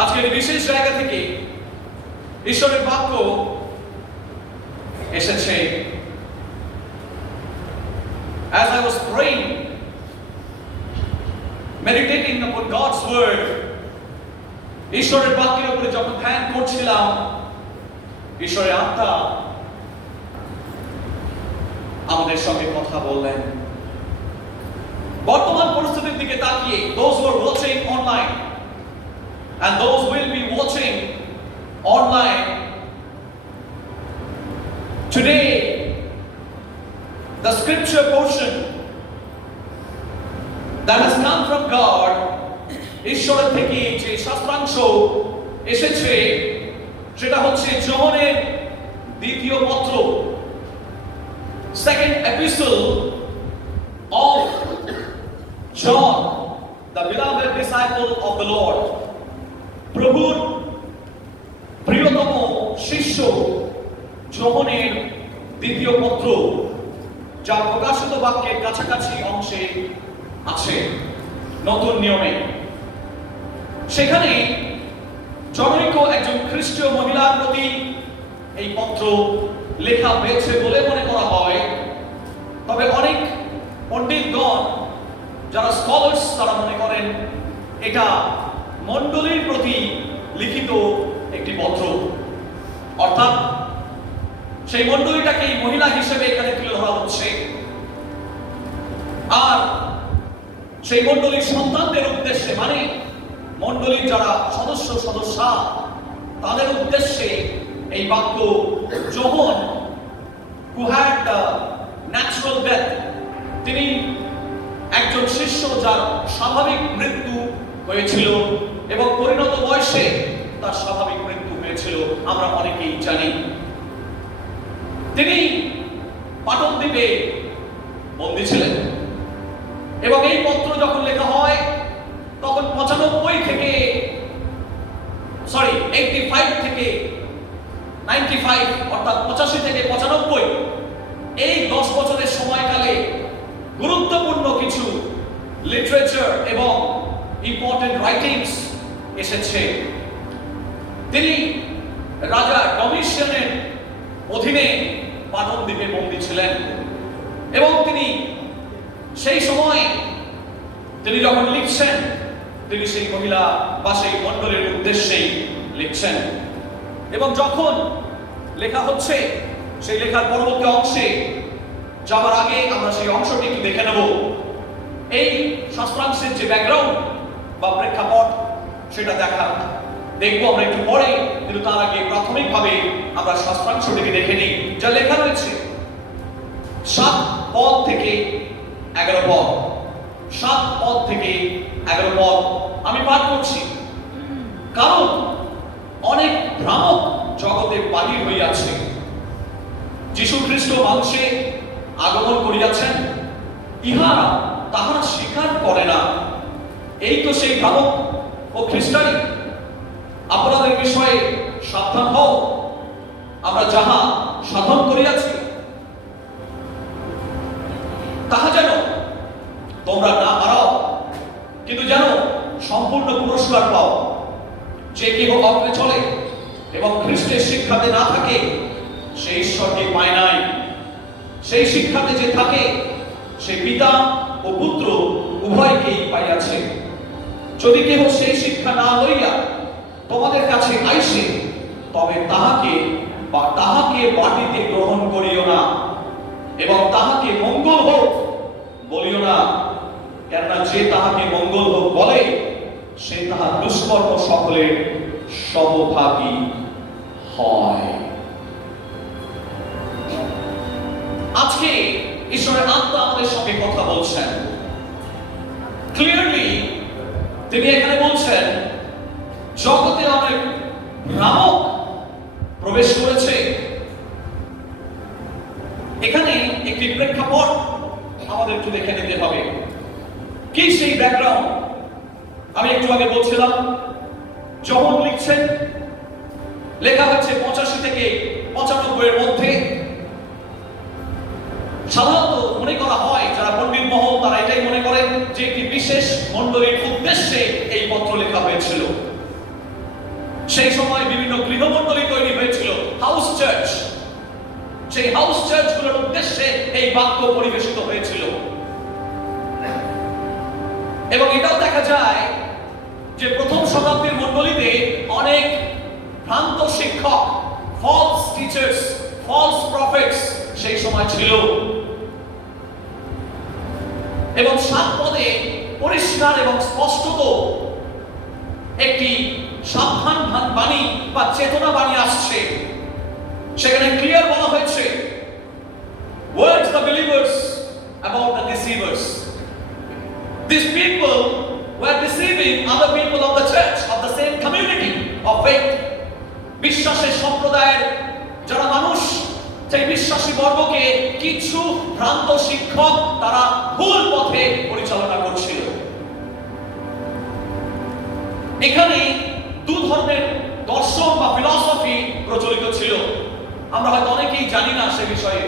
আজকের এই বিশেষ জায়গা থেকে ঈশ্বরের বাক্য এসেছে। As I was praying, meditating upon God's word, ঈশ্বরের বাক্যের উপরে যখন ধ্যান করছিলাম, ঈশ্বরের আত্মা আমাদের সঙ্গে কথা বললেন। বর্তমান পরিস্থিতির দিকে তাকিয়ে, those who are watching online and those who will be watching online today, the scripture portion that has come from God, ঈশ্বরের থেকে যে শাস্ত্রাংশ এসেছে সেটা হচ্ছে যোহনের দ্বিতীয় পত্র, second epistle of John, the beloved disciple of the Lord, প্রভুর প্রিয়তম শিষ্য যোহনের দ্বিতীয় পত্র, যা প্রকাশিত বাক্যের কাছাকাছি অংশে আছে নতুন নিয়মে। সেখানে জনৈক একজন খ্রিস্টীয় মহিলার প্রতি এই পত্র লেখা হয়েছে বলে মনে করা হয়। তবে অনেক পণ্ডিতগণ, যারা স্কলার্স, তারা মনে করেন এটা মণ্ডলীর প্রতি লিখিত একটি পত্র, অর্থাৎ সেই মণ্ডলীটাকে মহিলা হিসেবে এখানে তুলে ধরা হচ্ছে। আর সেই মণ্ডলীর সন্তানদের উদ্দেশ্যে, মানে মণ্ডলীর যারা সদস্যা, তাদের উদ্দেশ্যে এই বাক্য যোহন, who had the natural death, তিনি একজন শিষ্য যার স্বাভাবিক মৃত্যু হয়েছিল এবং পরিণত বয়সে তার স্বাভাবিক মৃত্যু হয়েছিল, আমরা অনেকেই জানি। তিনি পাটন দ্বীপে বন্দী ছিলেন এবং এই পত্র যখন লেখা হয় তখন 85 থেকে 95 অর্থাৎ 85 থেকে 95 এই 10 বছরের সময়কালে গুরুত্বপূর্ণ কিছু লিটারেচার এবং ইম্পর্টেন্ট রাইটিংস এসেছে। তিনি রাজা ডমিশিয়ানের অধীনে পাটন দ্বীপে বন্দী ছিলেন এবং তিনি সেই সময় তিনি যখন লিখছেন, তিনি সেই মহিলা বা সেই মণ্ডলের উদ্দেশ্যেই লিখছেন। এবং যখন লেখা হচ্ছে, সেই লেখার পরবর্তী অংশে যাওয়ার আগে আমরা সেই অংশটি একটু দেখে নেব। এই শাস্ত্রাংশের যে ব্যাকগ্রাউন্ড বা প্রেক্ষাপট সেটা দেখবো আমরা একটু পরে, কিন্তু তার আগে প্রাথমিকভাবে আমরা শাস্ত্রাংশটিকে দেখে নিই। যা লেখা রয়েছে 7 পদ থেকে 11 পদ, 7 পদ থেকে 11 পদ আমি পাঠ করছি। কারণ অনেক ভ্রামক জগতে বাহির হইয়াছে, যীশু খ্রিস্ট মাংসে আগমন করিয়াছেন, ইহারা তাহারা স্বীকার করে না। এই তো সেই ভ্রামক ও খ্রিস্টানি। আপনাদের বিষয়ে সাবধান হও, আমরা যাহা সাধন করিয়াছি তাহা যেন তোমরা না হারাও, কিন্তু যেন সম্পূর্ণ পুরস্কার পাও। যে কেহ অজ্ঞে চলে এবং খ্রিস্টের শিক্ষাতে না থাকে, সে ঈশ্বরকে পায় নাই। সেই শিক্ষাতে যে থাকে, সে পিতা ও পুত্র উভয়কেই পাইয়াছে। যদি কেহ সেই শিক্ষা না লইয়া তোমাদের কাছে আইসে, তবে তাহাকে বাটিতে গ্রহণ করিও না এবং তাহাকে মঙ্গল হোক বলিও না, কেননা যে তাহাকে মঙ্গল হোক বলে, সে তাহা দুষ্কর্ম সকলের সমভাগী হয়। আজকে ঈশ্বরের আত্মা আমাদের সঙ্গে কথা বলছেন। ক্লিয়ারলি তিনি এখানে বলছেন, জগতে অনেক ভ্রামক প্রবেশ করেছে। এখানে একটি প্রেক্ষাপট আমাদের একটু দেখে নিতে হবে। কি সেই ব্যাকগ্রাউন্ড? আমি একটু আগে বলছিলাম, যখন লিখছেন, লেখা হচ্ছে 85 থেকে 95 এর মধ্যে। সাধারণত মনে করা হয়, যারা পণ্ডিত মহল তারা এটাই মনে করেন যে একটি বিশেষ বিশেষ মণ্ডলীর উদ্দেশ্যে এই পত্র লেখা হয়েছিল। সেই সময় বিভিন্ন গৃহমণ্ডলী তৈরি হয়েছিল, হাউস চার্চ। সেই হাউস চার্চগুলোর উদ্দেশ্যে এই বাক্য পরিবেশিত হয়েছিল। এবং এটাও দেখা যায় যে প্রথম শতাব্দীর মণ্ডলীতে অনেক ভ্রান্ত শিক্ষক, ফলস টিচার্স, ফলস প্রফেটস সেই সময় ছিল। এবং 7 পদে পরিষ্কার এবং স্পষ্টত একটি সাবধান বাণী বা চেতনা বাণী আসছে। সেখানে ক্লিয়ার বলা হয়েছে, warns the believers about the deceivers. These people were deceiving other people of the church, of the same community of faith. বিশ্বাসের সম্প্রদায়ের যারা মানুষ, সেই বিশ্বাসী বর্গকে কিছু ভ্রান্ত শিক্ষক তারা ভুল পথে পরিচালনা করছিল। এখানে 2 ধরনের দর্শন বা ফিলসফি প্রচলিত ছিল। আমরা হয়তো অনেকেই জানি না সে বিষয়ে।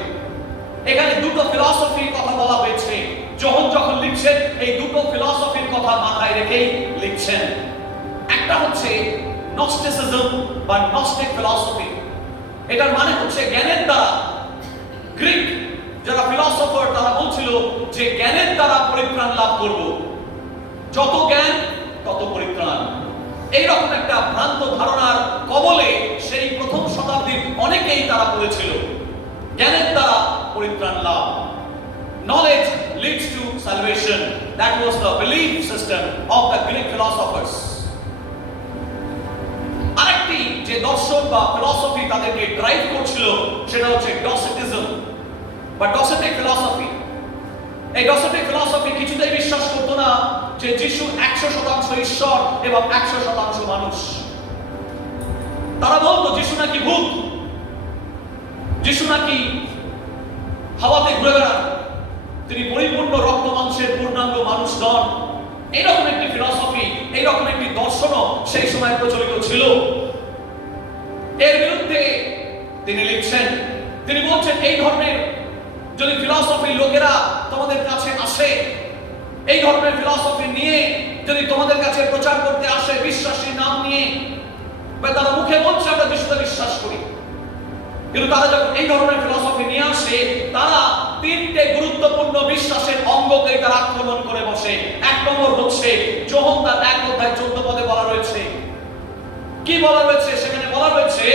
এখানে 2টো ফিলসফির কথা বলা হয়েছে। যখন লিখছেন এই 2টো ফিলসফির কথা মাথায় রেখেই লিখছেন। একটা হচ্ছে নস্টিসিজম বা নস্টিক ফিলসফি। এটার মানে হচ্ছে জ্ঞানের দ্বারা। গ্রিক যারা ফিলসফার তারা বলছিল যে জ্ঞানের দ্বারা পরিত্রাণ লাভ করব, যত জ্ঞান তত পরিত্রাণ। এইরকম একটা ভ্রান্ত ধারণার কবলে সেই প্রথম শতাব্দীর অনেকেই তারা পড়েছিল। জ্ঞানের দ্বারা পরিত্রাণ লাভ, knowledge leads to salvation. That was the belief system of the Greek philosophers. আরেকটি যে দর্শন বা ফিলসফি তাদেরকে ড্রাইভ করছিল সেটা হচ্ছে ডসেটিজম বা ডসেটিক ফিলসফি। এই ডসেটিক ফিলসফি কিছুতেই বিশ্বাস করতো না যে যিশু 100% ঈশ্বর এবং 100% মানুষ। তারা বলতো যিশু নাকি ভূত, যিশু নাকি হাওয়াতে ঘুরে বেড়ান, তিনি পরিপূর্ণ রক্ত মাংসের পূর্ণাঙ্গ মানুষ নন। এইরকম একটি ফিলসফি, এইরকম একটি দর্শনও সেই সময় প্রচলিত ছিল। এর বিরুদ্ধে তিনি লিখছেন, তিনি বলছেন এই ধরনের যদি ফিলসফির লোকেরা তোমাদের কাছে আসে, এই ধরনের ফিলসফি নিয়ে যদি তোমাদের কাছে প্রচার করতে আসে বিশ্বাসীর নাম নিয়ে, বা তারা মুখে বলছে আমরা যিশুতে বিশ্বাস করি, কিন্তু তারা যখন এই ধরনের ফিলসফি নিয়ে আসে তারা 3টে গুরুত্বপূর্ণ বিশ্বাসের অঙ্গকে তারা আক্রমণ করে বসে। 1 নম্বর হচ্ছে যোহন তার 1:14 পদে বলা রয়েছে। কি বলা রয়েছে সেখানে? বলা রয়েছে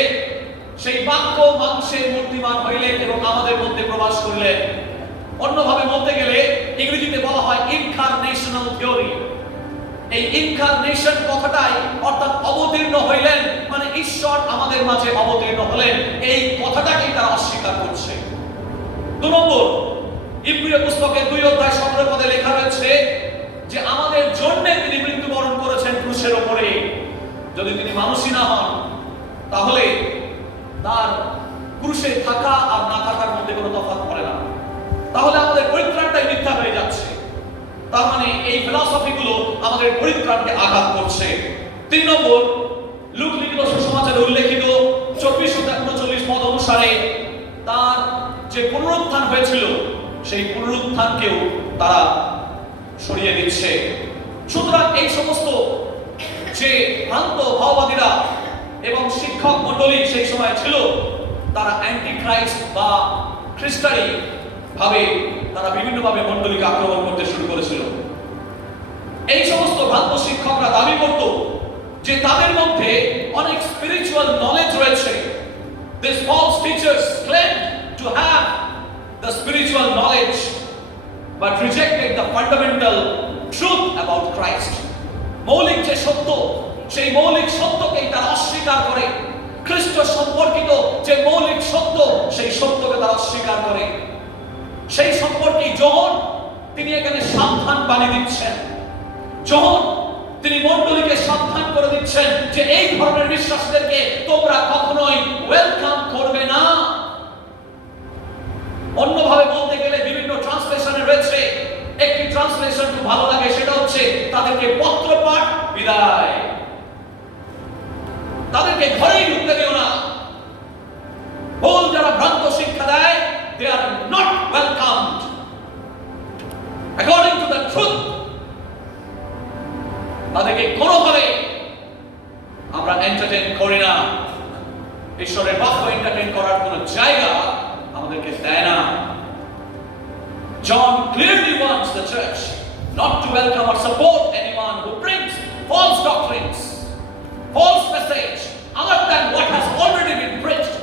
সেই বাক্য মাংসের মূর্তিমান হইলেন এবং আমাদের মধ্যে প্রবাস করলেন। অন্যভাবে বলতে গেলে ইংরেজিতে বলা হয় ইনকারনেশনাল থিওরি। এই ইনকারনেশন কথাটাই অর্থাৎ অবতীর্ণ হইলেন মানে ঈশ্বর আমাদের মাঝে অবতীর্ণ হলেন, এই কথাটাকেই তারা অস্বীকার করছে। 2 নম্বর, ইব্রিয় পুস্তকে 2:17 পদে লেখা রয়েছে যে আমাদের জন্য তিনি মৃত্যুবরণ করেছেন ক্রুশের উপরে। যদি তিনি মানুষই না হন তাহলে তার ক্রুশে থাকা আর না থাকার মধ্যে কোনো তফাৎ পড়ে না, তাহলে আমাদের পরিত্রাণটাই মিথ্যা হয়ে যাচ্ছে। তার মানে এই ফিলসফিগুলো আমাদের পরিত্রাণকে আঘাত করছে। 3 নম্বর, লুক লিখিত সুসমাচারে উল্লেখিত 24-39 পদ অনুসারে তার যে পুনরুত্থান হয়েছিল সেই পুনরুত্থানকেও তারা সরিয়ে দিচ্ছে। সুতরাং এই সমস্ত যে ভ্রান্ত ভাববাদীরা এবং শিক্ষক মণ্ডলী সেই সময় ছিল তারা অ্যান্টি ক্রাইস্ট বা খ্রিস্টানি ভাবে তারা বিভিন্নভাবে মণ্ডলীকে আক্রমণ করতে শুরু করেছিল। এই সমস্ত ভ্রান্ত শিক্ষকরা দাবি করত যে তাদের মধ্যে অনেক স্পিরিচুয়াল নলেজ রয়েছে। These false teachers claimed to have the spiritual knowledge but rejected the fundamental truth about Christ. মৌলিক যে সত্য সেই মৌলিক সত্যকেই তারা অস্বীকার করে। খ্রিস্ট সম্পর্কিত যে মৌলিক সত্য সেই সত্যকে তারা অস্বীকার করে। সেই সম্পর্কে যোহন তিনি এখানে সাবধান বাণী দিচ্ছেন। যোহন তিনি মণ্ডলীকে সাবধান করে দিচ্ছেন যে এই ধরনের বিশ্বাসীদেরকে তোমরা কখনোই ওয়েলকাম করবে না। অন্যভাবে বলতে গেলে বিভিন্ন ট্রান্সলেশনে রয়েছে, একটি ট্রান্সলেশন খুব ভালো লাগে, সেটা হচ্ছে তাদেরকে পত্রপাঠ বিদায়, তাদেরকে ঘরেই ঢুকতে দিও না। ভুল যারা ভ্রান্ত শিক্ষা দেয়, they are not welcomed according to the truth তাদেরকে কোনোভাবে আমরা এন্টারটেইন করি না। ঈশ্বরের বাক্য এন্টারটেইন করার কোনো জায়গা আমাদেরকে দেয় না। John clearly wants the church not to welcome or support anyone who brings false doctrines, false message other than what has already been preached.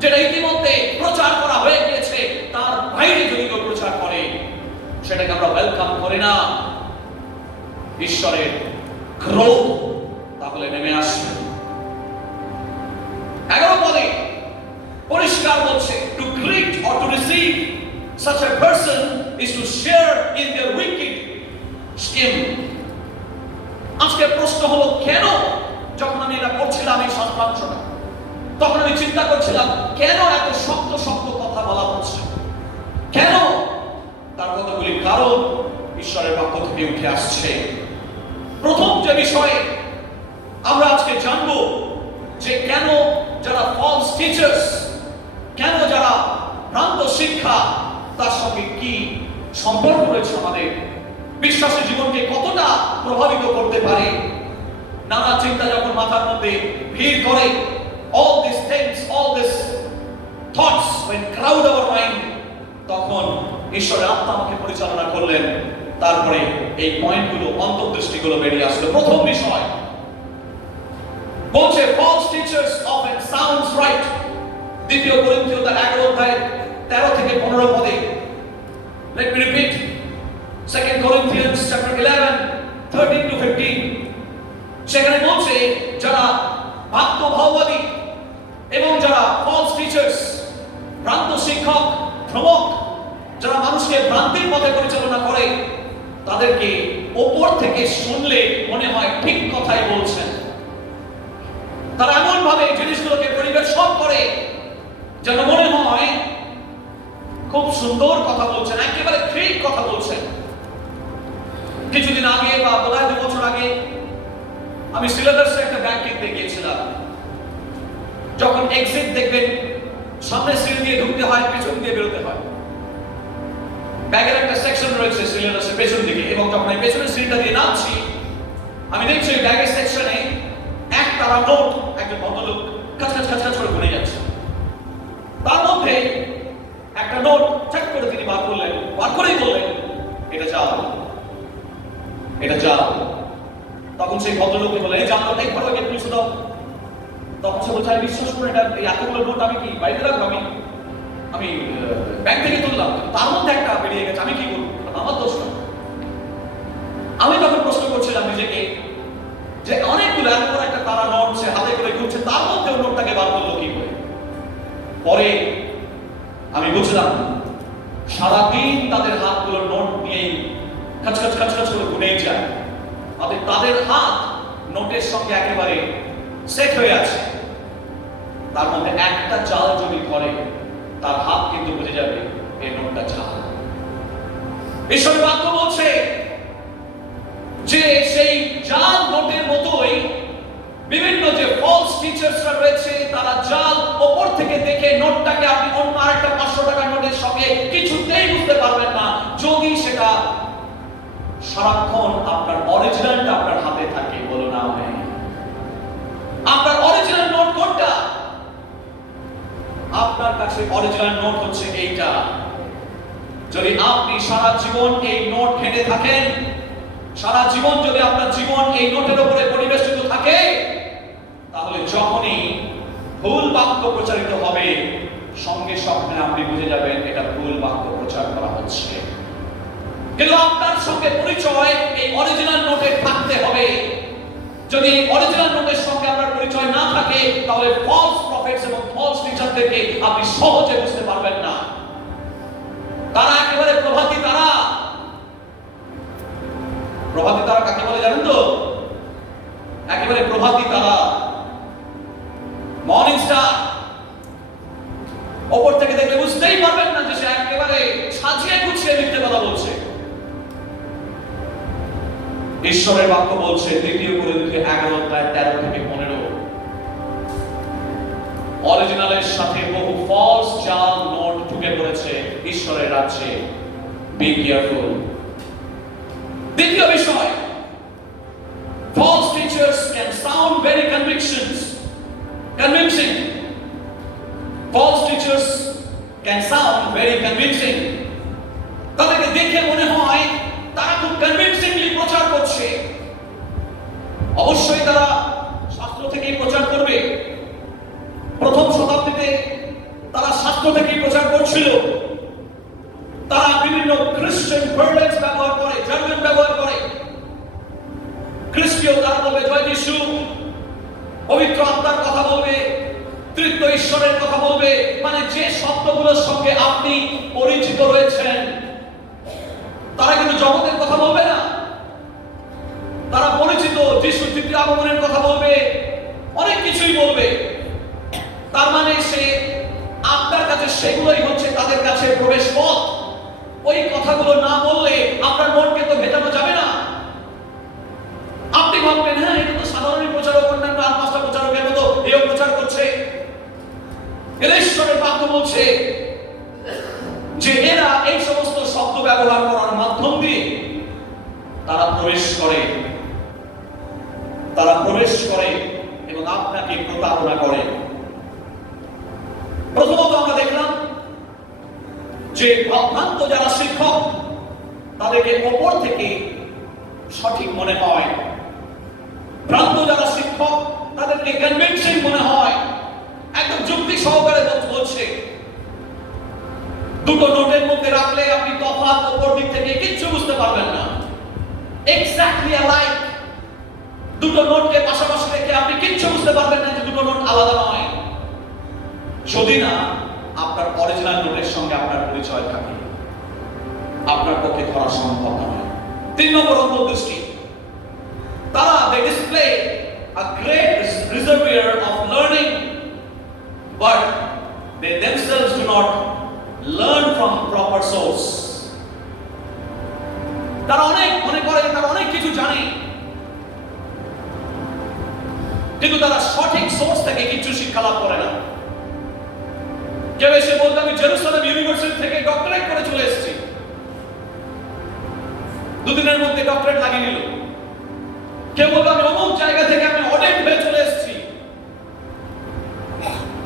যেটা ইতিমধ্যে প্রচার করা হয়ে গিয়েছে তার বাইরে যদি কেউ প্রচার করে সেটাকে আমরা ওয়েলকাম করি না। ঈশ্বরের ক্রোধ তাহলে নেমে আসবে। 11 পদে পরিষ্কার বলছে, to greet or to receive such a person is to share in their wicked scheme. আজকে প্রশ্ন হলো কেন? যখন আমি এটা পড়ছিলাম এই সংবাদটা, তখন আমি চিন্তা করছিলাম কেন এত শক্ত শক্ত কথা বলা হচ্ছে, কেন? তার কতগুলি কারণ ঈশ্বরের বাক্য থেকে উঠে আসছে। প্রথম যে বিষয়ে আমরা আজকে জানবো যে কেন যারা ফলস টিচার্স, কেন যারা ভ্রান্ত শিক্ষা, তার সঙ্গে কি সম্পর্ক রয়েছে, আমাদের বিশ্বাসী জীবনকে কতটা প্রভাবিত করতে পারে। নানা চিন্তা যখন মাথার মধ্যে ভিড় করে, all these things, all these thoughts when crowd our mind, তখন ঈশ্বরের আত্মা আমাকে পরিচালনা করলেন। তারপরে এই পয়েন্টগুলো, অন্তর্দৃষ্টিগুলো বেরিয়ে আসলো। প্রথম বিষয় বলছে false teachers often sounds right, দ্বিতীয় করিন্থীয় 11 অধ্যায় 13 থেকে 15 পদে। Let me repeat, 2 Corinthians chapter 11 13 to 15, সেখানে বলছে যারা ভ্রান্ত ভাববাদী এবং যারা false teachers, ভ্রান্ত শিক্ষক, ভ্রমক, যারা মানুষকে ভ্রান্তির পথে পরিচালনা করে, তাদেরকে ওপর থেকে শুনলে মনে হয় ঠিক কথাই বলছেন। তারা এমন ভাবে জিনিসগুলোকে পরিবেশন করে যেন মনে হয় খুব সুন্দর কথা বলছেন, একেবারে ঠিক কথা বলছেন। কিছুদিন আগে বা বোধহয় 2 বছর আগে আমি সিলেবাসে একটা ব্যাগ কিনতে গিয়েছিলাম। যখন এক্সিট দেখবেন, সামনে সিঁড়ি দিয়ে ঢুকতে হয়, পেছন দিয়ে বেরোতে হয়। ব্যাগের একটা সেকশন রয়েছে সিলেবাসের পেছন দিকে, এবং যখন আমি পেছনের সিঁড়িটা দিয়ে নামছি, আমি দেখছি ওই ব্যাগের সেকশনে এক তারা নোট একজন ভদ্রলোক কাছ কাছ করে গুনে যাচ্ছে। তার মধ্যে একটা নোট চেক করে তিনি বার করলেন, বার করেই বললেন, এটা যা, এটা যা। তখন সেই ভদ্রলোককে বলে, এই জানতো একবার ওকে পুলিশে দাও। তখন সে বলছে, আমি বিশ্বাস করি এটা, এই এতগুলো নোট আমি কি বাড়িতে রাখবো? আমি ব্যাংক থেকে তুললাম, তার মধ্যে একটা বেরিয়ে গেছে, আমি কি করবো? আমার দোষ না। আমি তখন প্রশ্ন করছিলাম নিজেকে যে অনেকগুলো এত বড় একটা তারা নোট সে হাতে করে ঘুরছে, তার মধ্যে নোটটাকে বার করলো কি করে? পরে আমি বুঝলাম সারাদিন তাদের হাতগুলো নোট নিয়েই খাচ করে গুনেই যায়। তাদের হাত নোটের সঙ্গে একেবারে সেট হয়ে আছে। তার মধ্যে একটা চাল যদি ধরে, তার হাত কিন্তু বুঝে যাবে এই নোটটা চাল। ঈশ্বরের বাক্য বলছে যে সেই জাল নোটের মতোই বিভিন্ন যে ফলস টিচার্সরা রয়েছে, তারা জাল ওপর থেকে দেখে নোটটাকে আপনি অন্য আরেকটা 500 টাকার নোটের সঙ্গে কিছুতেই বুঝতে পারবেন না, যদি সেটা সারাক্ষণ আপনার অরিজিনালটা আপনার হাতে থাকে। বলো না হয় আপনার অরিজিনাল নোট কোনটা? আপনার কাছে অরিজিনাল নোট হচ্ছে এইটা। যদি আপনি সারা জীবন এই নোট ঘেঁটে থাকেন, সারা জীবন যদি আপনার জীবন এই নোটের উপরে পরিবেষ্টিত থাকে, তাহলে যখনই ভুল বাক্য প্রচারিত হবে, সঙ্গে সঙ্গে আপনি বুঝে যাবেন এটা ভুল বাক্য প্রচার করা হচ্ছে। কিন্তু আপনার সঙ্গে পরিচয় এই অরিজিনাল নোটে থাকতে হবে। যদি এই অরিজিনাল নোটের সঙ্গে আপনার পরিচয় না থাকে, তাহলে ফলস প্রফেটস এবং ফলস টিচারদেরকে আপনি সহজে বুঝতে পারবেন না। তারা একেবারে প্রভাতী তারা। প্রভাতী তারা কাকে বলে জানেন তো? একেবারে প্রভাতী তারা, মর্নিং স্টার। ওপর থেকে দেখলে বুঝতেই পারবেন না যে সে একেবারে সাজিয়ে গুছিয়ে মিথ্যে কথা বলছে। ঈশ্বরের বাক্য বলছে 2 করিন্থীয় 11 অধ্যায় 13 থেকে 15, অরিজিনালের সাথে বহু ফলস জাল নোট ঢুকে পড়েছে ঈশ্বরের রাজ্যে। Be careful. দ্বিতীয় বিষয়, False teachers can sound very convincing. False teachers can sound very convincing. তাদেরকে দেখে মনে হয় তারা খুব কনভিন্সিংলি প্রচার করছে। অবশ্যই তারা শাস্ত্র থেকেই প্রচার করবে। প্রথম শতাব্দীতে তারা শাস্ত্র থেকেই প্রচার করছিল। তারা বিভিন্ন খ্রিস্টান ভার্ডস ব্যবহার করে, জার্মান ব্যবহার করে। খ্রিস্টীয় তারা বলবে জয় যিশু, পবিত্র আত্মার কথা বলবে, তৃতীয় ঈশ্বরের কথা বলবে, মানে যে শব্দগুলোর সঙ্গে আপনি পরিচিত রয়েছেন। তারা কিন্তু জগতের কথা বলবে না। তারা পরিচিত যিশুর তৃতীয় আগমনের কথা বলবে, অনেক কিছুই বলবে। তার মানে সে আপনার কাছে সেগুলোই হচ্ছে তাদের কাছে প্রবেশ পথ। ওই কথাগুলো না বললে আপনার মনকে তো ভেজানো যাবে না। আপনি ভাববেন হ্যাঁ এটা তো সাধারণ প্রচারক, অন্যান্য আর পাঁচটা প্রচারকের মতো এও প্রচার করছে। ঈশ্বরের বাক্য বলছে যে এরা এই সমস্ত শব্দ ব্যবহার করার মাধ্যম দিয়ে তারা প্রবেশ করে এবং আপনাকে প্রতারণা করে। প্রথমত আমরা দেখলাম যে ভ্রান্ত যারা শিক্ষক তাদেরকে ওপর থেকে সঠিক মনে হয়, ভ্রান্ত যারা শিক্ষক তাদেরকে কনভিন্সিং মনে হয়, একদম যুক্তি সহকারে বলছে। দুটো নোটের মধ্যে রাখলে আপনি তফাৎ ওপর দিক থেকে কিচ্ছু বুঝতে পারবেন না। এক্স্যাক্টলি অ্যালাইক, দুটো নোটকে পাশাপাশি রেখে আপনি কিচ্ছু বুঝতে পারবেন না যে দুটো নোট আলাদা নয়, যদি না আপনার অরিজিনাল নোটের সঙ্গে আপনার পরিচয় থাকে। আপনার পক্ষে ধরা সম্ভব নয়। 3 নম্বর অন্তর্দৃষ্টি, তারা they display a great reservoir of learning, but they themselves do not learn from proper source. তারা অনেক মনে করে তারা অনেক কিছু জানে, কিন্তু তারা সঠিক সোর্স থেকে কিছু শিক্ষা লাভ করে না। কেউ এসে বলতে আমি জেরুসালেম ইউনিভার্সিটি থেকে ডক্টরেট করে চলে এসেছি, দুদিনের মধ্যে ডক্টরেট লাগিয়ে নিল। কেউ বলবে আমি অমুক জায়গা থেকে আমি অডিট হয়ে চলে এসেছি।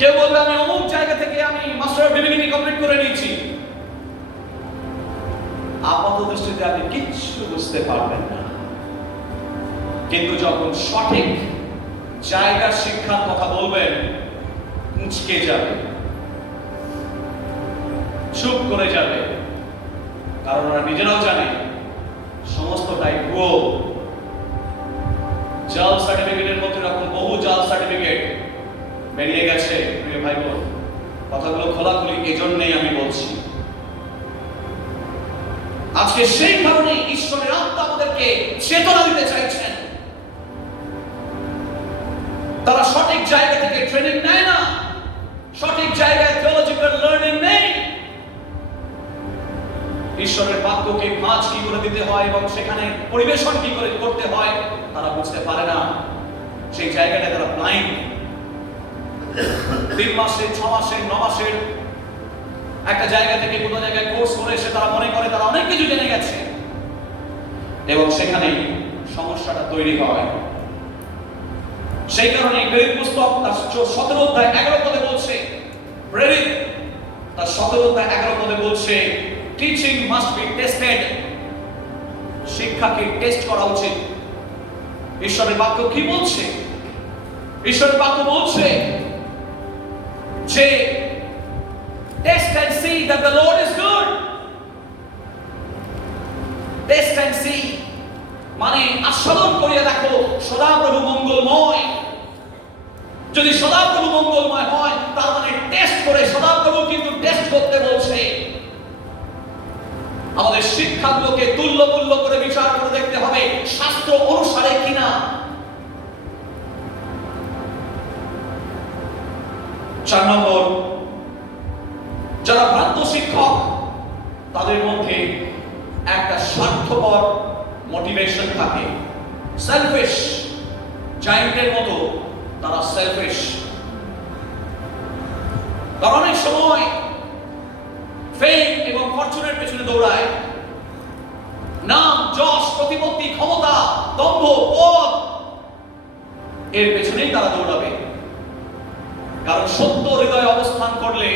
কেউ বলবে আমি অমুক জায়গা থেকে আমি মাস্টার অফ ডিভিনিটি কমপ্লিট করে নিয়েছি। আপাত দৃষ্টিতে আপনি কিচ্ছু বুঝতে পারবেন না, কিন্তু যখন সঠিক জায়গার শিক্ষার কথা বলবেন মুচকে যাবে, চুপ করে যাবে, কারণ ওরা নিজেরাও জানে সমস্তটাই ভুয়ো। জাল সার্টিফিকেটের মধ্যে এরকম বহু জাল সার্টিফিকেট বেরিয়ে গেছে। প্রিয় ভাই বোন, কথাগুলো খোলাখুলি এজন্যই আমি বলছি। আজকে সেই কারণে ঈশ্বরের আত্মা আমাদেরকে চেতনা দিতে চাইছেন। তারা সঠিক জায়গা থেকে ট্রেনিং নেয় না, সঠিক জায়গায় থিওলজিক্যাল লার্নিং নেই। ঈশ্বরের বাক্যকে ভাঁজ কি করে দিতে হয় এবং সেখানে পরিবেশন কি করে করতে হয় তারা বুঝতে পারে না। সেই জায়গাটা তারা ব্লাইন্ড। 3 মাসের 6 মাসের 9 মাসের একটা জায়গা থেকে কোনো জায়গায় কোর্স করে এসে তারা মনে করে তারা অনেক কিছু জেনে গেছে, এবং সেখানে সমস্যাটা তৈরি হয়। সেই কারণে প্রেরিত পুস্তক তার 17 অধ্যায় 11 পদে বলছে, প্রেরিত তার 17 অধ্যায় 11 পদে বলছে টিচিং মাস্ট বি টেস্টেড। শিক্ষাকে টেস্ট করা উচিত। ঈশ্বরের বাক্য কি বলছে? ঈশ্বরের বাক্য বলছে যে taste and see that the Lord is good. Taste and see মানে আস্বাদন করিয়া দেখো সদাপ্রভু মঙ্গলময়। যদি সদাপ্রভু মঙ্গলময় হয় তার মানে টেস্ট করে, সদাপ্রভু কিন্তু টেস্ট করতে বলছে। আমাদের শিক্ষাগুলোকে তুল্যমূল্য করে বিচার করে দেখতে হবে শাস্ত্র অনুসারে কিনা। 4 নম্বর, যারা ভ্রান্ত শিক্ষক তাদের মধ্যে একটা স্বার্থপর মোটিভেশন থাকে, সেলফিশ। জায়ান্টের মতো তারা সেলফিশ। কারণ অনেক সময় ফেম এবং ফরচুনের পেছনে দৌড়ায়। নাম, যশ, প্রতিপত্তি, ক্ষমতা, দম্ভ, পদ এর পেছনেই তারা দৌড়াবে। কারণ সত্য হৃদয়ে অবস্থান করলে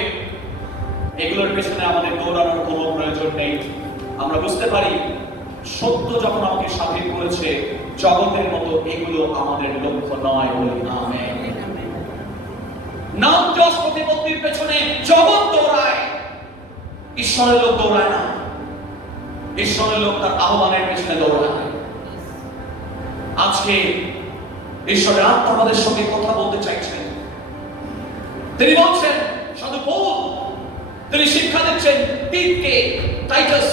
এগুলোর পেছনে আমাদের দৌড়ানোর কোনো প্রয়োজন নেই। আমরা বুঝতে পারি সত্য যখন আমাকে স্বাধীন করেছে, জগতের মতো এগুলো আমাদের লক্ষ্য নয়। বলি আমেন। নাম যশ প্রতিপত্তির পেছনে জগৎ দৌড়ায়, ঈশ্বরের লোক দৌড়ায় না। ঈশ্বরের লোক তার আহ্বানের পেছনে দৌড়ায়। আজকে ঈশ্বরের আত্মা আমাদের সঙ্গে কথা বলতে চাইছেন। তিনি বলছেন, সাধু পৌল তিনি শিক্ষা দিচ্ছেন তিতকে, টাইটাস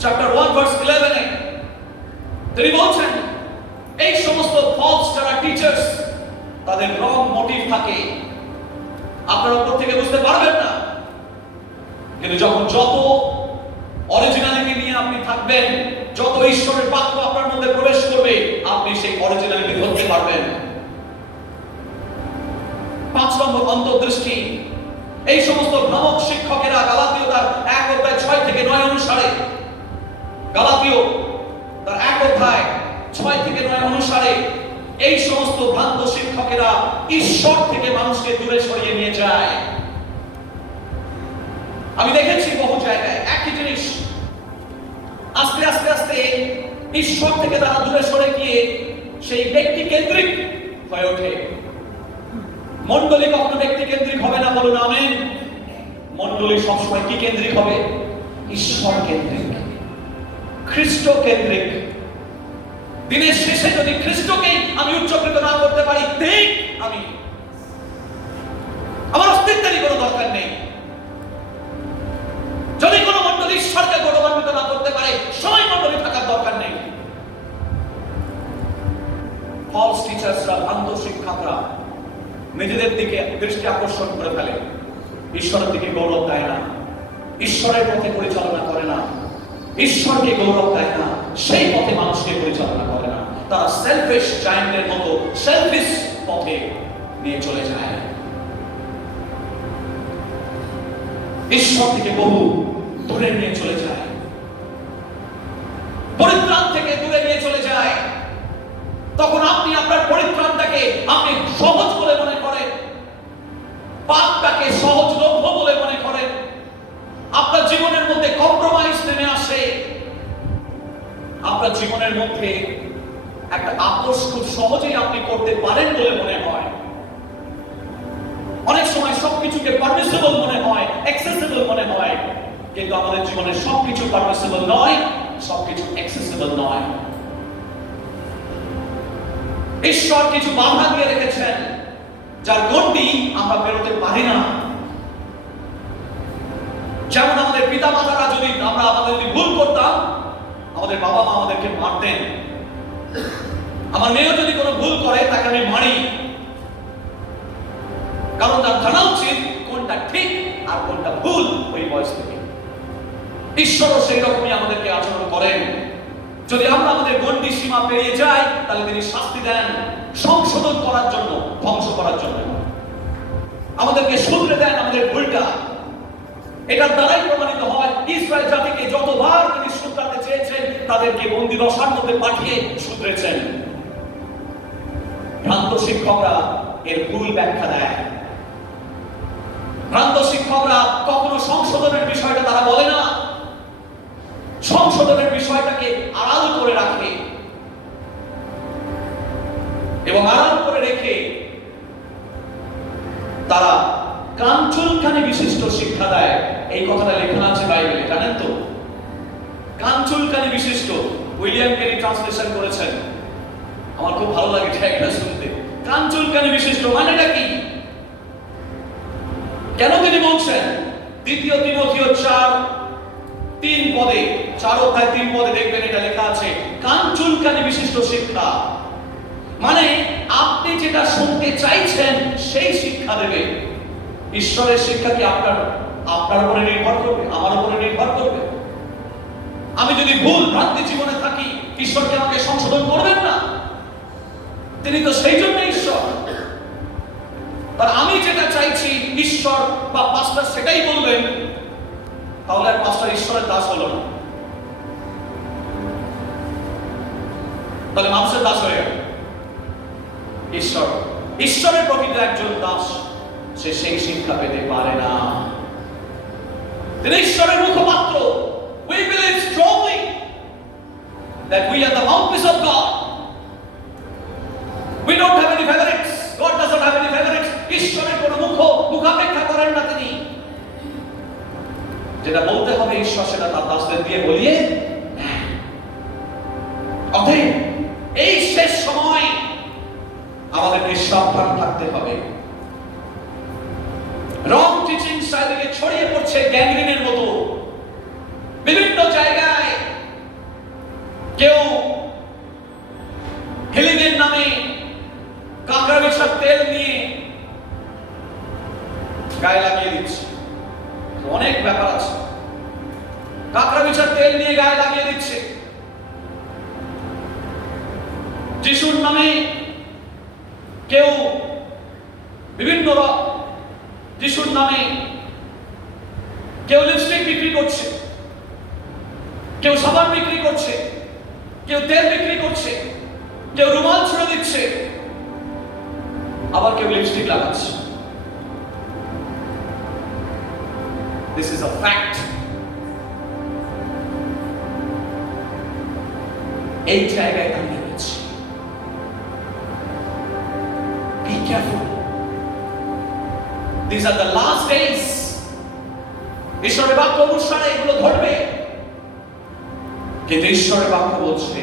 চ্যাপ্টার 1 ভার্স 11 এ তিনি বলছেন এই সমস্ত ফলস যারা টিচার্স তাদের রং মোটিভ থাকে, আপনার উপর থেকে বুঝতে পারবেন না, কিন্তু যখন যত অরিজিনালিটি নিয়ে আপনি থাকবেন, যত ঈশ্বরের বাক্য আপনার মধ্যে প্রবেশ করবে, আপনি সেই অরিজিনালিটি ধরতে পারবেন। 5 নম্বর অন্তর্দৃষ্টি। এই সমস্ত ভ্রামক শিক্ষকেরা গালাতীয় তার 1 অধ্যায় 6 থেকে 9 অনুসারে, গালাতীয় তার 1 অধ্যায় 6 থেকে 9 অনুসারে এই সমস্ত ভ্রান্ত শিক্ষকেরা ঈশ্বর থেকে মানুষকে দূরে সরিয়ে নিয়ে যায়। আমি দেখেছি বহু জায়গায় একই জিনিস, আস্তে আস্তে আস্তে ঈশ্বর থেকে তারা দূরে সরে গিয়ে সেই ব্যক্তি কেন্দ্রিক হয়ে ওঠে। মণ্ডলী কখনো ব্যক্তি কেন্দ্রিক হবে না, বলুন আমেন। মণ্ডলী সবসময় কি কেন্দ্রিক হবে? ঈশ্বর কেন্দ্রিক, খ্রিস্ট কেন্দ্রিক। দিনের শেষে যদি খ্রিস্টকেই আমি উচ্চকৃত না করতে পারি, দেখ আমি, আমার অস্তিত্বেরই কোনো দরকার নেই। যদি কোনো মণ্ডলী ঈশ্বরকে গৌরবান্বিত না করতে পারে, সবাই মণ্ডলী থাকার দরকার নেই। ফলস টিচার্সরা, ভ্রান্ত শিক্ষকরা নিজেদের দিকে দৃষ্টি আকর্ষণ করে ফেলে, ঈশ্বরের দিকে গৌরব দেয় না, ঈশ্বরের পথে পরিচালনা করে না, ঈশ্বরকে গৌরব দেয় না, সেই পথে মানুষকে পরিচালনা করে না। তারা সেলফিশ জায়ান্টের মতো সেলফিশ পথে নিয়ে চলে যায়, ঈশ্বর থেকে বহু দূরে নিয়ে চলে যায়, পরিত্রাণ থেকে দূরে নিয়ে চলে যায়। তখন আপনি আপনার পরিত্রাণটাকে আপনি সহজ বলে মনে করেন, পাপটাকে সহজলভ্য বলে মনে করেন, আপনার জীবনের মধ্যে কম্প্রোমাইজ নেমে আসে, আপনার জীবনের মধ্যে একটা আপোষ খুব সহজেই আপনি করতে পারেন বলে মনে হয়। অনেক সময় সবকিছুকে পারমিসিবল মনে হয়, অ্যাক্সেসিবল মনে হয়, কিন্তু আমাদের জীবনে সবকিছু পারমিসিবল নয়, সবকিছু অ্যাক্সেসিবল নয়। ঈশ্বর কিছু বাধা দিয়ে রেখেছেন যার গণ্ডি আমরা বেরোতে পারি না। যেমন আমাদের পিতা মাতারা যদি আমাদের ভুল করতাম, আমাদের বাবা মা আমাদেরকে মারতেন। আমার মেয়েও যদি কোনো ভুল করে তাকে আমি মারি, কারণ তার জানা উচিত কোনটা ঠিক আর কোনটা ভুল ওই বয়স থেকে। ঈশ্বরও সেই রকমই আমাদেরকে আচরণ করেন। যদি আমরা আমাদের গণ্ডি সীমা পেরিয়ে যাই, তাহলে তিনি শাস্তি দেন সংশোধন করার জন্য, ধ্বংস করার জন্য। আমাদেরকে শুধরে দেন আমাদের ভুলটা। এটার দ্বারাই প্রমাণিত হয় ইসরায়েল জাতিকে যতবার তিনি শুধরাতে চেয়েছেন, তাদেরকে বন্দী দশার মধ্যে পাঠিয়ে শুধরেছেন। ভ্রান্ত শিক্ষকরা এর ভুল ব্যাখ্যা দেয়। ভ্রান্ত শিক্ষকরা কখনো সংশোধনের বিষয়টা তারা বলে না, সংশোধনের বিষয়টাকে আড়াল করে রাখে, এবং আড়াল করে রেখে তারা কাঞ্চুলকানী বিশিষ্ট শিক্ষা দেয়। এই কথাটা লেখা আছে বাইবেলে, জানেন তো? কাঞ্চুলকানী বিশিষ্ট, উইলিয়াম কেরি ট্রান্সলেশন করেছেন, আমার খুব ভালো লাগে এটা শুনতে। কাঞ্চুলকানী বিশিষ্ট মানেটা কি? কেন তিনি বলছেন? 2 তিমোথেয় 4:3 পদে, 4 অধ্যায় 3 পদে দেখবেন এটা লেখা আছে, কাঞ্চুলকানী বিশিষ্ট শিক্ষা মানে আপনি যেটা শুনতে চাইছেন সেই শিক্ষা দেবে। ঈশ্বরের শিক্ষা কি আপনার উপরে নির্ভর করবে? আমার উপরে নির্ভর করবে? আমি যদি ভুল ভ্রান্তি জীবনে থাকি, ঈশ্বরকে আমাকে সংশোধন করবেন না? তিনি তো সেই জন্য ঈশ্বর। আর আমি যেটা চাইছি ঈশ্বর বা পাস্টার সেটাই বলবেন, তাহলে আর পাস্টার ঈশ্বরের দাস হলো না, তাহলে মানুষের দাস হয়ে গেল। ঈশ্বরের প্রকৃত একজন দাস সে সেই শিক্ষা পেতে পারে না। তিনি ঈশ্বরের মুখপাত্র। We believe strongly that we are the mouthpiece of God. We don't have any favorites. God does not have any favorites. ঈশ্বরের কোনো মুখাপেক্ষা করেন না তিনি। যেটা বলতে হবে ঈশ্বর সেটা তার দাসদের দিয়ে বলিয়ে। অতএব এই শেষ সময় আমাদেরকে সাবধান থাকতে হবে। রং টিচিং চারিদিকে ছড়িয়ে পড়ছে গ্যাংগ্রিনের মতো। বিভিন্ন জায়গায় কেউ হিলিংয়ের নামে কাঁকড়া বিছার তেল নিয়ে গায়ে লাগিয়ে দিচ্ছে। অনেক ব্যাপার আছে। কাঁকড়া বিছার তেল নিয়ে গায়ে লাগিয়ে দিচ্ছে। যিশুর নামে কেউ বিভিন্ন যিশুর নামে কেউ লিপস্টিক বিক্রি করছে, কেউ সাবান বিক্রি করছে, কেউ তেল বিক্রি করছে, কেউ রুমাল ছুঁড়ে দিচ্ছে, আবার কেউ লিপস্টিক লাগাচ্ছে। This is a fact. এই জায়গায় দাঁড়িয়ে রয়েছে। Be careful. These are the last days. ঈশ্বরের বাক্য অনুসারে এগুলো ঘটবে। কিন্তু ঈশ্বরের বাক্য বলছে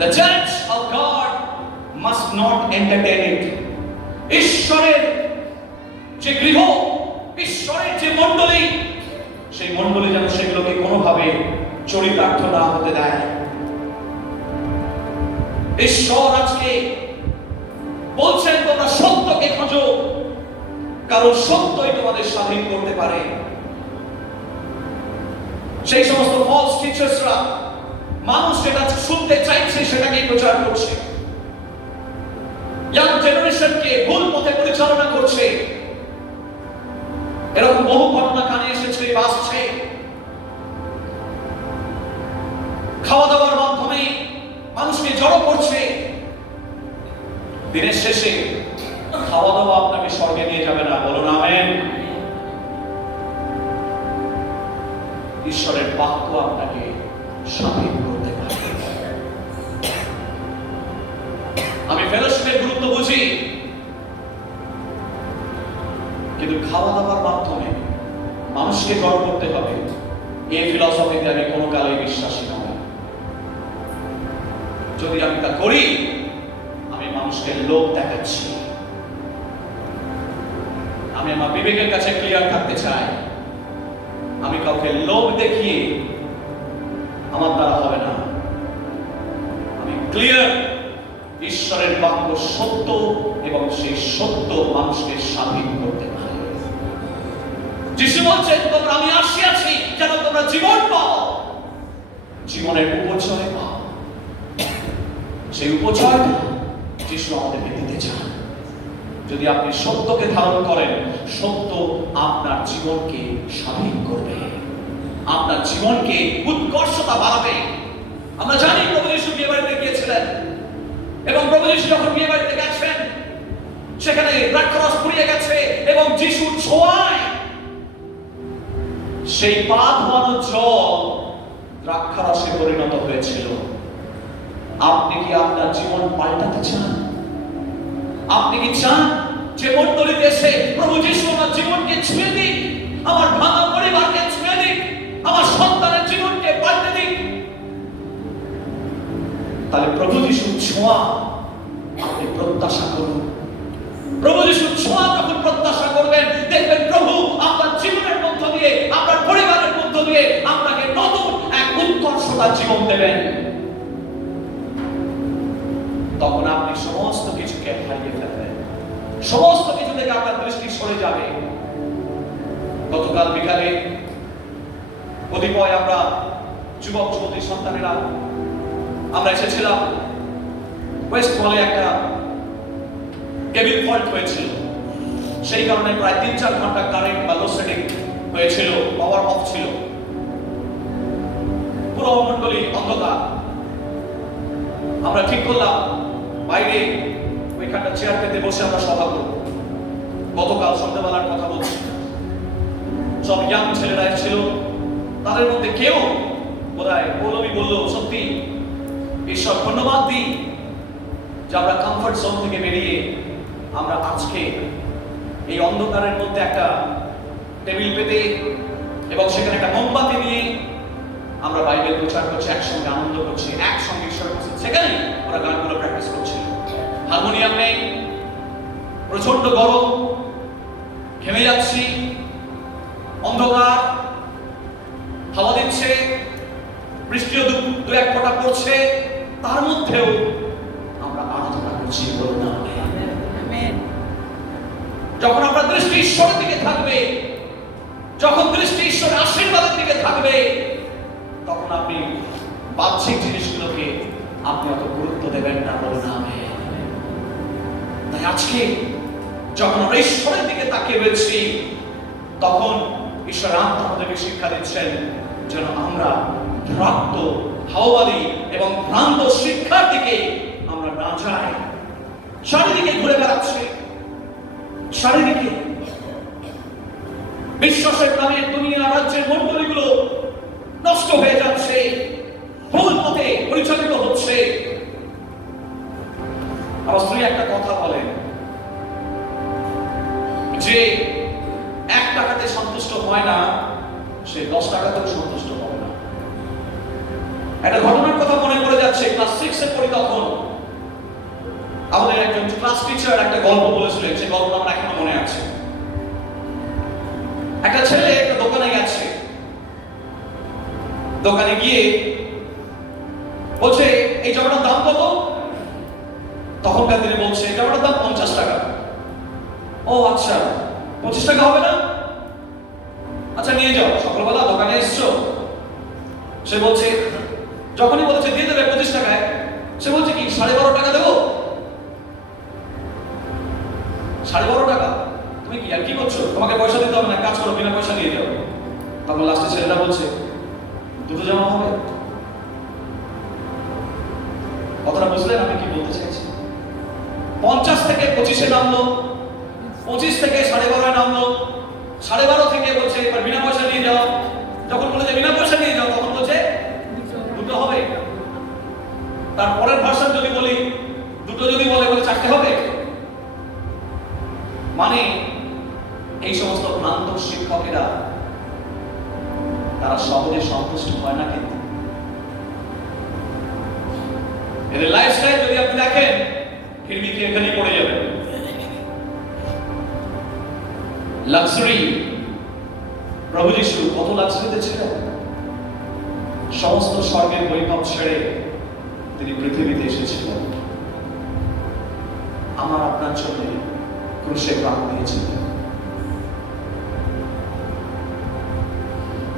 the church of God must not entertain it. ঈশ্বরের যে গৃহ, ঈশ্বরের যে মণ্ডলী, সেই মণ্ডলী যেন সেগুলোকে কোনোভাবে চরিতার্থ না হতে দেয়। ঈশ্বর আজকে বলছেন তোমরা সত্যকে খোঁজো, কারণ সত্যই তোমাদের স্বাধীন করতে পারে। সেই সমস্ত ফলস টিচার্সরা মানুষ যেটা শুনতে চাইছে সেটাকে প্রচার করছে, ইয়াং জেনারেশনকে ভুল পথে পরিচালনা করছে। এরকম বহু ঘটনা কানে এসেছে বা আসছে। খাওয়া দাওয়ার মাধ্যমে মানুষকে জড়ো করছে। দিনের শেষে খাওয়া দাওয়া আপনাকে স্বর্গে নিয়ে যাবে না, বলুন আমেন। ঈশ্বরের বাক্য আপনাকে স্বাধীন করতে পারে। আমি ফেলোশিপের গুরুত্ব বুঝি, কিন্তু খাওয়া দাওয়ার মাধ্যমে মানুষকে জড় করতে হবে এই ফিলসফিতে আমি কোনো কালেই বিশ্বাসী নই। যদি আমি তা করি আমি মানুষকে লোভ দেখাচ্ছি। আমি আমার বিবেকের কাছে ক্লিয়ার থাকতে চাই। আমি কাউকে লোভ দেখিয়ে আমার দ্বারা হবে না। আমি ক্লিয়ার, ঈশ্বরের বাক্য সত্য এবং সেই সত্য মানুষকে স্বাধীন করতে পারে। যিশু বলছেন তোমরা আমি আসিয়াছি যেন তোমরা জীবন পাও, জীবনের উপচয় পাও। সেই উপচয়টা যিশু আমাদেরকে দিতে চান। যদি আপনি সত্যকে ধারণ করেন, সত্য আপনার জীবনকে স্বাধীন করবে, আপনার জীবনকে উৎকর্ষতা বাড়াবে। আমরা জানি প্রভু যীশু বিয়ে বাড়িতে গিয়েছিলেন এবং প্রভু যীশু যখন বিয়ে বাড়িতে গেছেন সেখানে দ্রাক্ষারস ফুরিয়ে গেছে এবং যিশুর ছোঁয়ায় সেই পা ধোয়ানো জল দ্রাক্ষারসে পরিণত হয়েছিল। আপনি কি আপনার জীবন পাল্টাতে চান? আপনি কি চান যে মণ্ডলীতে এসে প্রভু যীশু আমার জীবনকে ছুঁয়ে দিক, আমার ভাঙা পরিবারকে ছুঁয়ে দিক, আমার সন্তানের জীবনকে পাল্টে দিক? তাহলে প্রভু যীশুর ছোঁয়া আপনি প্রত্যাশা করুন। প্রভু যীশুর ছোঁয়া যখন প্রত্যাশা করবেন, দেখবেন প্রভু আপনার জীবনের মধ্য দিয়ে, আপনার পরিবারের মধ্য দিয়ে আপনাকে নতুন এক উৎকর্ষতার জীবন দেবেন। তখন আপনি সমস্ত কিছুকে হারিয়ে ফেলবেন, সমস্ত কিছু থেকে আপনার দৃষ্টি সরে যাবে। গতকাল বিকালে কতিপয় আমরা যুবক যুবতী সন্তানেরা আমরা এসেছিলাম। ওয়েস্ট মলে একটা কেবিল ফল্ট হয়েছিল, সেই কারণে প্রায় 3-4 ঘন্টা কারেন্ট বা লোডশেডিং হয়েছিল, পাওয়ার অফ ছিল, পুরো মণ্ডলী অন্ধকার। আমরা ঠিক করলাম বাইরে ওইখানে চেয়ার পেতে বসে আমরা সভা করব। গতকাল সন্ধ্যাবেলার কথা বলছি, সব ইয়াং ছেলেরা ছিল, তাদের মধ্যে কেউ বোধহয় পৌলমী বললো, সত্যি ঈশ্বর ধন্যবাদ দিই যে আমরা কমফর্ট জোন থেকে বেরিয়ে আমরা আজকে এই অন্ধকারের মধ্যে একটা টেবিল পেতে এবং সেখানে একটা মোমবাতি নিয়ে আমরা বাইবেল প্রচার করছি, একসঙ্গে আনন্দ করছি, একসঙ্গে ঈশ্বর করছি। সেখানে ওরা গানগুলো প্র্যাকটিস করছিল, হারমোনিয়াম নেই, প্রচন্ড গরম, ঘেমে যাচ্ছি, অন্ধকার, হাওয়া দিচ্ছে, বৃষ্টিও দু এক ফোঁটা পড়ছে, তার মধ্যেও আমরা আরাধনা করছি। বলুন আমেন। যখন আপনার দৃষ্টি ঈশ্বরের দিকে থাকবে, যখন দৃষ্টি ঈশ্বরের আশীর্বাদের দিকে থাকবে, তখন আপনি বাহ্যিক জিনিসগুলোকে আপনি অত গুরুত্ব দেবেন না। বলুন আমেন। তাই আজকে যখন আমরা ঈশ্বরের দিকে তাকিয়ে রয়েছি, তখন ঈশ্বর আমাদেরকে শিক্ষা দিচ্ছেন যেন আমরা ভ্রান্ত, হাওয়াবাদী এবং ভ্রান্ত শিক্ষার দিকে আমরা না যাই। চারিদিকে ঘুরে বেড়াচ্ছে, চারিদিকে বিশ্বাসের নামে দুনিয়া রাজ্যের মন্ডলীগুলো নষ্ট হয়ে যাচ্ছে, ভুল পথে পরিচালিত হচ্ছে। আমার স্ত্রী একটা কথা বলেন যে 1 টাকাতে সন্তুষ্ট হয় না, সে 10 টাকাতেও সন্তুষ্ট হবে না। একটা ঘটনার কথা মনে পড়ে যাচ্ছে, ক্লাস 6 এ পড়ি তখন আমাদের একজন ক্লাস টিচার একটা গল্প বলেছিলেন, যে গল্পটা আমার এখনো মনে আছে। একটা ছেলে একটা দোকানে গেছে, দোকানে গিয়ে বলছে এই জামাটার দাম কত? তখনকার দিনে বলছে এই জামাটার দাম 50 টাকা। ও আচ্ছা, 25 টাকা হবে না? আচ্ছা নিয়ে যাও। সকালবেলা দোকানে এসছো, সে বলছে, যখনই বলেছে দিয়ে দেবে 25 টাকায়, সে বলছে কি 12.5 টাকা দেবো? 12.5 টাকা? তুমি কি আর কি করছো? তোমাকে পয়সা দিতে হবে না, কাজ করো, বিনা পয়সা নিয়ে যাও। তখন লাস্টে ছেলেটা বলছে দুটো জামা হবে। কথাটা বুঝলেন আমি কি বলতে চাইছি? 50 থেকে 25-এ নামলো, 25 থেকে 12.5-এ নামলো, 12.5 থেকে বলছে এবার বিনা পয়সা নিয়ে যাও। যখন বলে যে বিনা পয়সা নিয়ে যাও, তখন বলছে দুটো হবে। তারপরের ভাষণ যদি বলি, দুটো যদি বলে 4টে হবে। মানে এই সমস্ত ভ্রান্ত শিক্ষকেরা তারা সহজে সন্তুষ্ট হয় না। কিন্তু এদের লাইফস্টাইল যদি আপনি দেখেন, ফিরমিতে এখানেই পড়ে যাবেন। লাক্সারি, প্রভু যিশু কত লাক্সারিতে ছিলেন। সমস্ত স্বর্গের বৈভব ছেড়ে তিনি পৃথিবীতে এসেছিলেন আমার আপনার জন্য, ক্রুশে প্রাণ দিয়েছিলেন।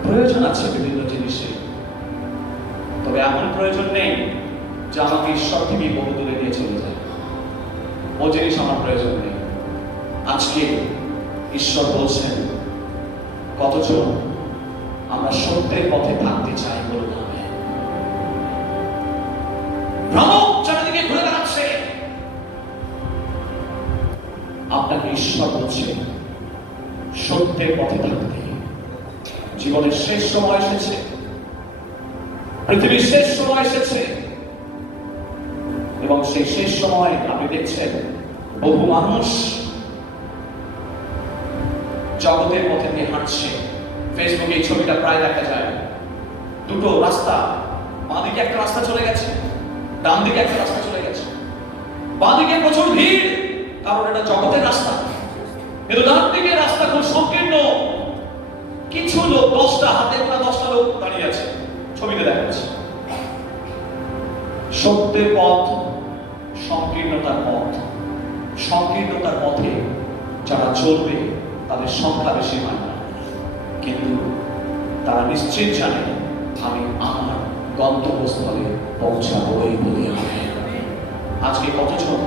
প্রয়োজন আছে বিভিন্ন জিনিসে, তবে এমন প্রয়োজন নেই যে আমাকে ঈশ্বর থেকে বহু দূরে নিয়ে চলে যায়। ও জিনিস আমার প্রয়োজন নেই। আজকে ঈশ্বর বলছেন, কতজন আমরা সত্যের পথে থাকতে চাই? বলুন আমেন। ভ্রমক চারিদিকে ঘুরে বেড়াচ্ছে, আপনাকে ঈশ্বর বলছে সত্যের পথে থাকতে। জীবনের শেষ সময় এসেছে, পৃথিবীর শেষ সময় এসেছে, এবং সেই শেষ সময় আপনি দেখছেন বহু মানুষ জগতের পথে দিয়ে হাঁটছে। ফেসবুকে এই ছবিটা প্রায় দেখা যায়। দুটো রাস্তা, বাঁ দিকে একটা রাস্তা চলে গেছে, ডান দিকে একটা রাস্তা চলে গেছে। বাঁ দিকে প্রচুর ভিড়, কারণ এটা জগতের রাস্তা। কিন্তু ডান দিকে রাস্তা খুব সংকীর্ণ, কিছু লোক, 10টা হাতে গোনা 10টা লোক দাঁড়িয়ে আছে, ছবিতে দেখা যাচ্ছে। সত্যের পথ সংকীর্ণতার পথ। সংকীর্ণতার পথে যারা চলবে তাদের সংখ্যা বেশি হয় না, কিন্তু তারা নিশ্চিত জানে আমি আমার গন্তব্যস্থলে পৌঁছাবই বলে। আজকে কতজন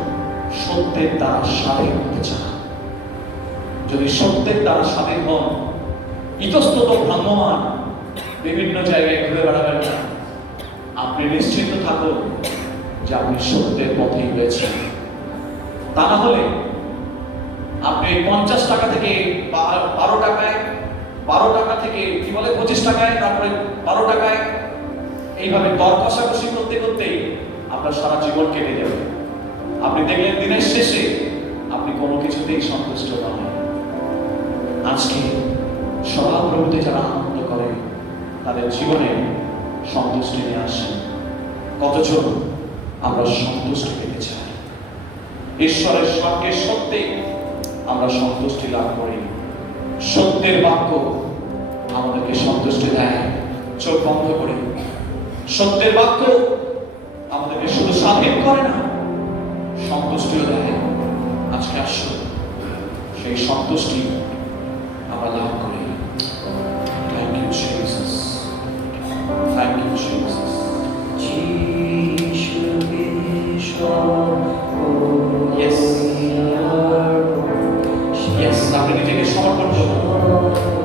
সত্যের দ্বারা স্বাধীন হতে চান? যদি সত্যের দ্বারা স্বাধীন হন, ইতস্তত ভ্রাম্যমান বিভিন্ন জায়গায় ঘুরে বেড়াবেন না। আপনি নিশ্চিন্ত থাকুন যে আপনি সত্যের পথেই রয়েছেন। তা না হলে আপনি 50 টাকা থেকে 12 টাকায়, 12 টাকা থেকে কি বলে 25 টাকায়, তারপরে 12 টাকায়, এইভাবে দর কষাকষি করতে করতেই আপনার সারা জীবন কেটে যাবে। আপনি দেখলেন দিনের শেষে আপনি কোনো কিছুতেই সন্তুষ্ট নন। আজকে সদাপ্রভুতে যারা আনন্দ করে তাদের জীবনে সন্তুষ্টি নিয়ে আসে। কতজন আমরা সন্তুষ্টি পেতে চাই? ঈশ্বরের স্বর্গের সত্যে আমরা সন্তুষ্টি লাভ করি। সত্যের বাক্য আমাদেরকে সন্তুষ্টি দেয়। চোখ বন্ধ করে সত্যের বাক্য আমাদেরকে শুধু স্বাধীন করে না, সন্তুষ্টিও দেয়। আজকে আসুন সেই সন্তুষ্টি আমরা লাভ করি। Thank you Jesus, thank you Jesus. Yes, আপনি নিজেকে সমর্পণ করুন।